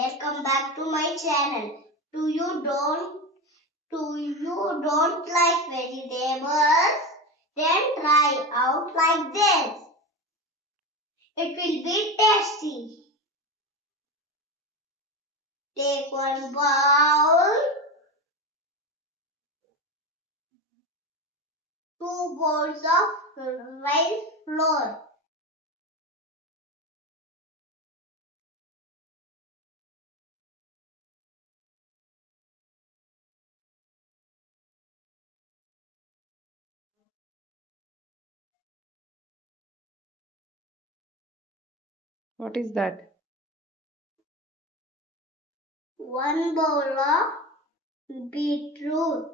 Welcome back to my channel. Do you don't like vegetables? Then try out like this. It will be tasty. Take one bowl, 2 bowls of rice flour. What is that? 1 bowl of beetroot.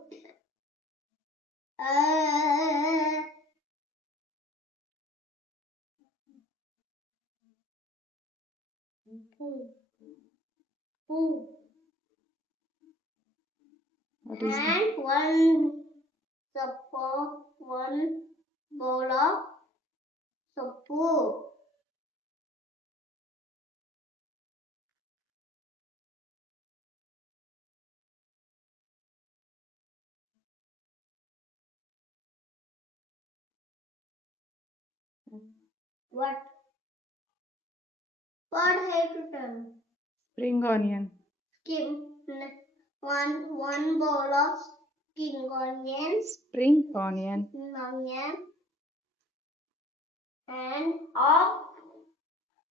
What is that? And 1 bowl of suppu. What? What have to tell? Spring onion. One bowl of spring onions. Spring onion. And a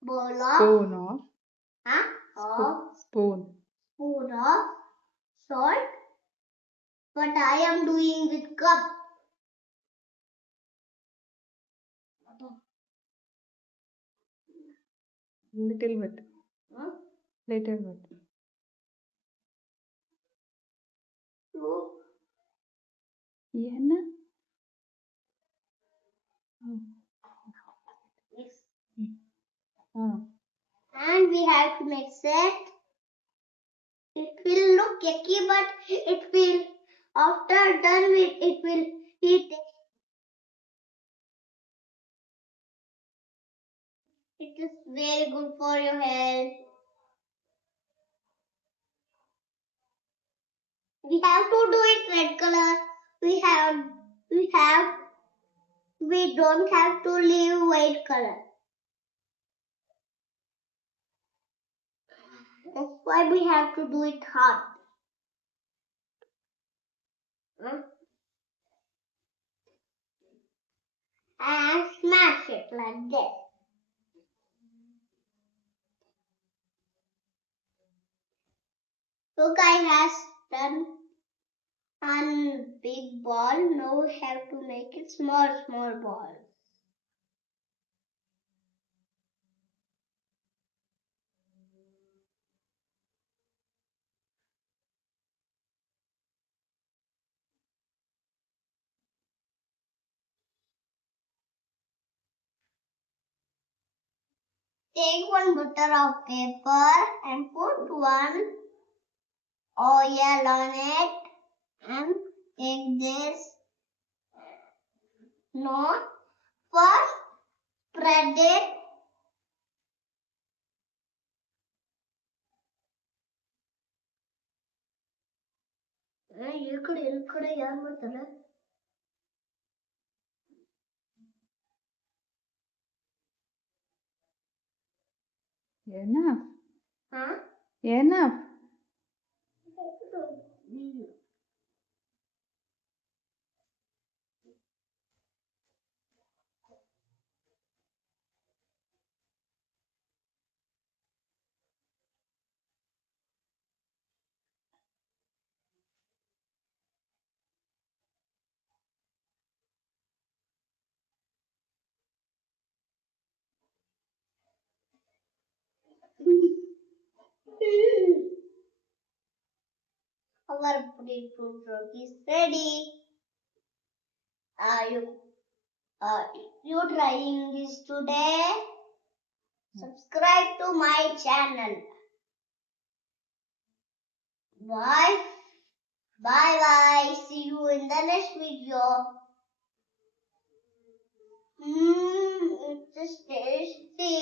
bowl of Spoon of. Spoon. Spoon of salt. But I am doing with cup. Little bit. Little bit. Yenna? Yes. And we have to mix it. It will look yucky, but it will, after done with it will be tasty. It is very good for your health. We have to do it red color. We don't have to leave white color. That's why we have to do it hot. And smash it like this. Look, I has done one big ball. Now we have to make it small balls. Take one butter of paper and put one oil on it and take this. No, first spread it. ಈ ಕಡೆ ಯಾರು ಮಾಡ್ತಾರೆ? Enough. Enough. Our beetroot roti is ready. Are you trying this today? Subscribe to my channel. Bye. Bye. See you in the next video. It's tasty.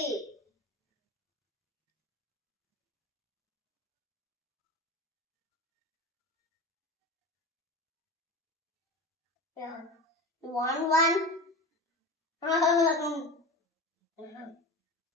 Yeah. You want one?